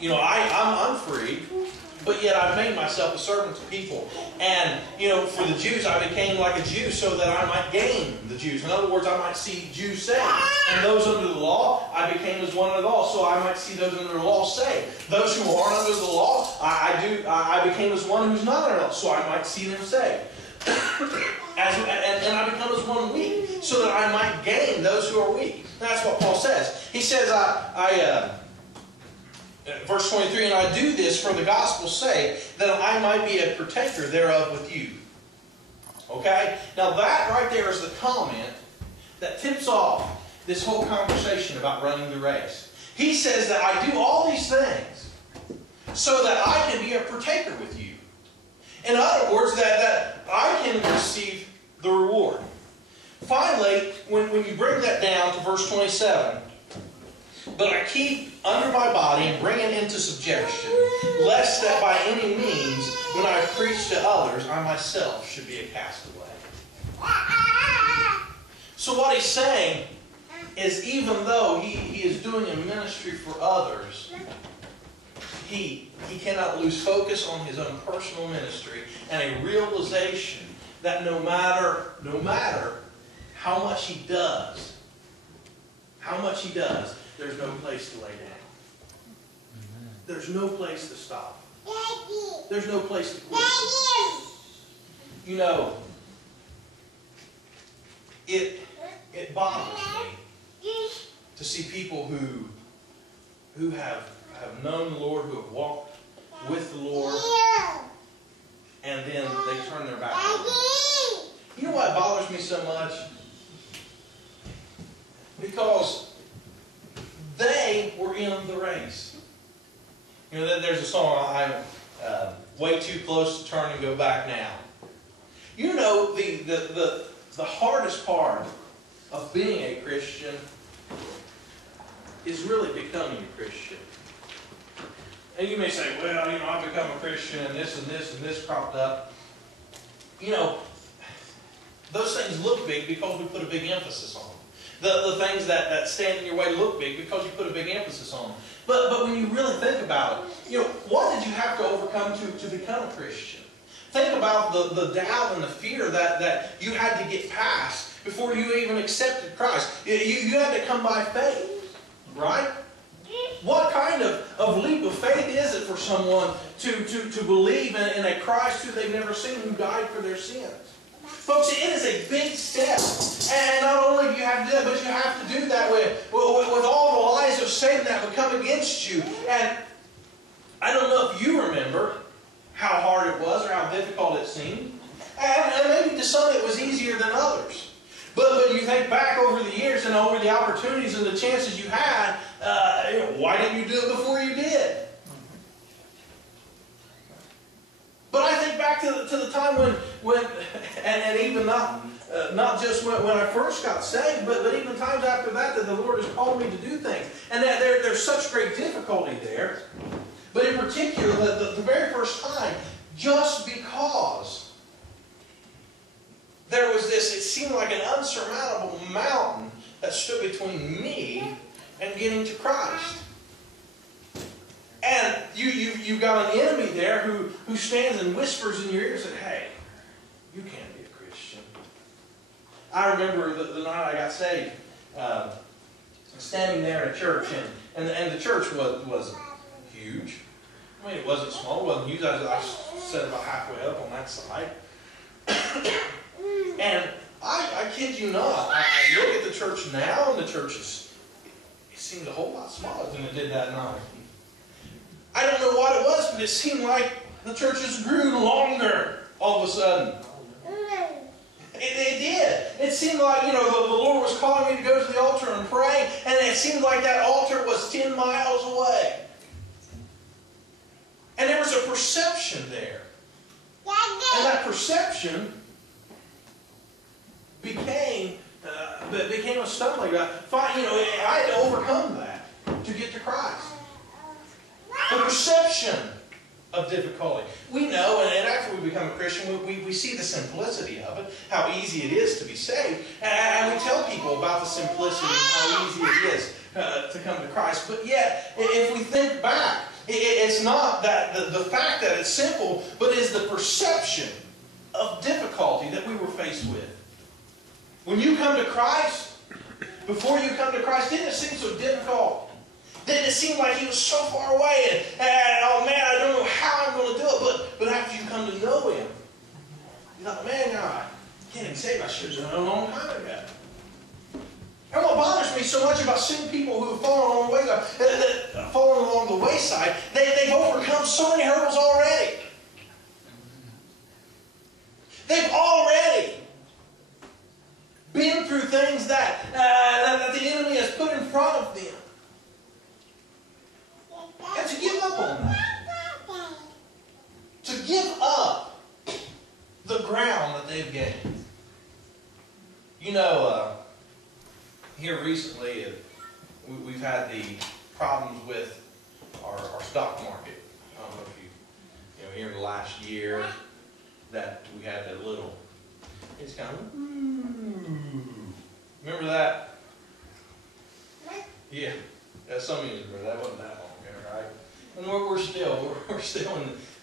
You know, I'm free, but yet I've made myself a servant to people. And, you know, for the Jews, I became like a Jew so that I might gain the Jews. In other words, I might see Jews saved. And those under the law, I became as one under the law, so I might see those under the law saved. Those who aren't under the law, I became as one who's not under the law, so I might see them saved. And I become as one weak, so that I might gain those who are weak. That's what Paul says. He says, verse 23, and I do this for the gospel's sake, that I might be a partaker thereof with you. Okay? Now that right there is the comment that tips off this whole conversation about running the race. He says that I do all these things so that I can be a partaker with you. In other words, that I can receive the reward. Finally, when you bring that down to verse 27, but I keep under my body and bring it into subjection, lest that by any means, when I preach to others, I myself should be a castaway. So what he's saying is, even though he is doing a ministry for others, he cannot lose focus on his own personal ministry and a realization that no matter how much he does, there's no place to lay down. There's no place to stop. There's no place to quit. You know, it bothers me to see people who have known the Lord, who have walked with the Lord, and then they turn their back on Him. You know why it bothers me so much? Because they were in the race. You know, there's a song, I'm way too close to turn and go back now. You know, the hardest part of being a Christian is really becoming a Christian. And you may say, well, you know, I've become a Christian and this and this and this cropped up. You know, those things look big because we put a big emphasis on them. The things that stand in your way look big because you put a big emphasis on them. But when you really think about it, you know, what did you have to overcome to become a Christian? Think about the doubt and the fear that you had to get past before you even accepted Christ. You had to come by faith, right? What kind of leap of faith is it for someone to believe in a Christ who they've never seen, who died for their sins? Folks, it is a big step. And not only do you have to do that, but you have to do that with all the lies of Satan that would come against you. And I don't know if you remember how hard it was or how difficult it seemed. And maybe to some it was easier than others. But you think back over the years and over the opportunities and the chances you had, why didn't you do it before you did? But I think back to the time when and even not just when I first got saved, but even times after that the Lord has called me to do things. And that there's such great difficulty there. But in particular, the very first time, just because there was this, it seemed like an unsurmountable mountain that stood between me and getting to Christ. And you've got an enemy there who stands and whispers in your ear and says, hey, you can't be a Christian. I remember the night I got saved, standing there in a church, and the church was huge. I mean, it wasn't small, it wasn't huge. I sat about halfway up on that side. And I kid you not, I look at the church now, and the church it seems a whole lot smaller than it did that night. I don't know what it was, but it seemed like the churches grew longer all of a sudden. It did. It seemed like, you know, the Lord was calling me to go to the altar and pray, and it seemed like that altar was 10 miles away. And there was a perception there. And that perception became a stumbling block. You know, I had to overcome that to get to Christ. The perception of difficulty. We know, and after we become a Christian, we see the simplicity of it, how easy it is to be saved. And we tell people about the simplicity and how easy it is to come to Christ. But yet, if we think back, It's not that the fact that it's simple, but it's the perception of difficulty that we were faced with. When you come to Christ, before you come to Christ, didn't it seem so difficult? Didn't it seem like He was so far away and oh man, I don't know how I'm going to do it. But after you come to know Him, you're like, man, I can't even say I should have done it a long time ago. And what bothers me so much about seeing people who have fallen along the wayside, they've overcome so many hurdles already. They've already been through things that the enemy has put in front of them. And to give up on that, to give up the ground that they've gained. You know, here recently, we've had the problems with our stock market. I don't know if you here in the last year that we had that little, it's kind of, remember that? Yeah, some of you remember that. Wasn't that long ago, right? And we're still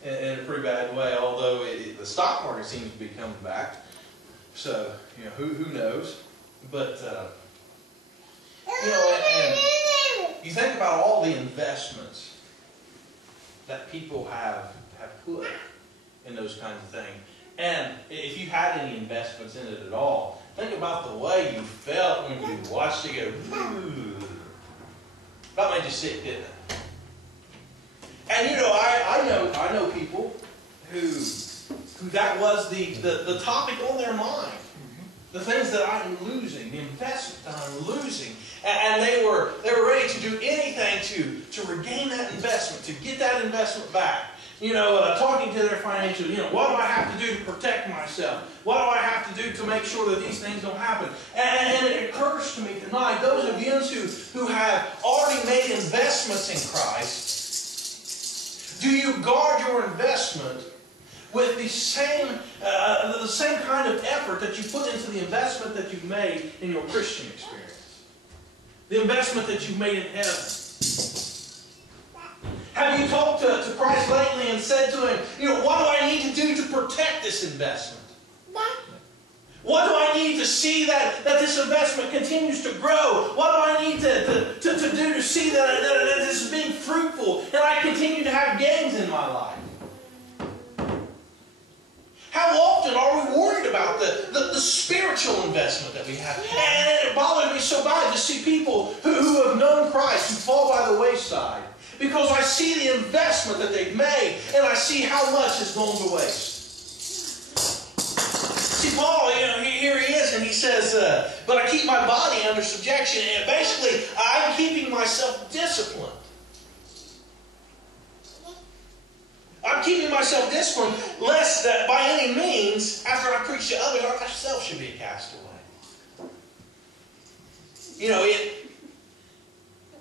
in a pretty bad way, although the stock market seems to be coming back. So, who knows? But, and you think about all the investments that people have put in those kinds of things. And if you had any investments in it at all, think about the way you felt when you watched it go, ooh. That made you sick, didn't it? And I know people who that was the topic on their mind. The things that I'm losing, the investment that I'm losing. And they were ready to do anything to regain that investment, to get that investment back. Talking to their financial, what do I have to do to protect myself? What do I have to do to make sure that these things don't happen? And it occurs to me tonight, those of you who have already made investments in Christ, do you guard your investment with the same kind of effort that you put into the investment that you've made in your Christian experience? The investment that you've made in heaven. Have you talked to Christ lately and said to Him, what do I need to do to protect this investment? What do I need to see that this investment continues to grow? What do I need to do to see that this is being fruitful and I continue to have gains in my life? How often are we worried about the spiritual investment that we have? And it bothers me so bad to see people who have known Christ who fall by the wayside. Because I see the investment that they've made, and I see how much has gone to waste. See, Paul, here he is, and he says, but I keep my body under subjection, and basically, I'm keeping myself disciplined. I'm keeping myself disciplined, lest that by any means, after I preach to others, I myself should be a castaway.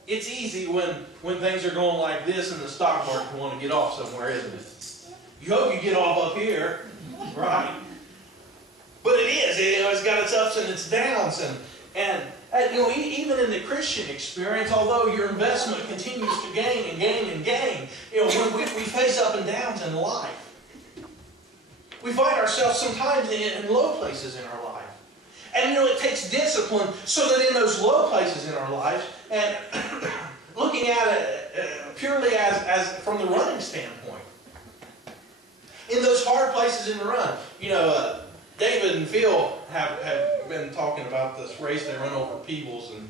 It's easy when things are going like this in the stock market to want to get off somewhere, isn't it? You hope you get off up here, right? But it is. It's got its ups and its downs. And even in the Christian experience, although your investment continues to gain and gain and gain, when we face up and downs in life, we find ourselves sometimes in low places in our life. And it takes discipline so that in those low places in our lives, and looking at it purely as from the running standpoint, in those hard places in the run, David and Phil have been talking about this race they run over Peebles, and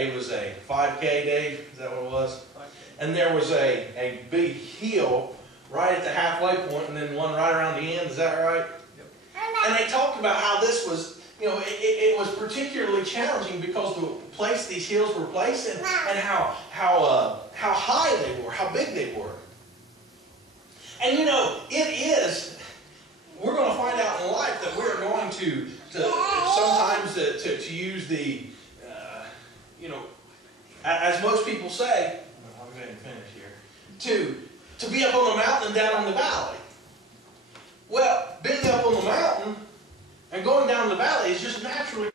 it was a 5K, Dave, is that what it was? 5K. And there was a big hill right at the halfway point, and then one right around the end, is that right? Yep. And they talked about how this was, it was particularly challenging because the place these hills were placed in, and how high they were, how big they were. And we're going to find out in life that we're going to sometimes to use the, as most people say, I'll go ahead and finish here, to be up on the mountain and down on the valley. Well, being up on the mountain and going down the valley is just naturally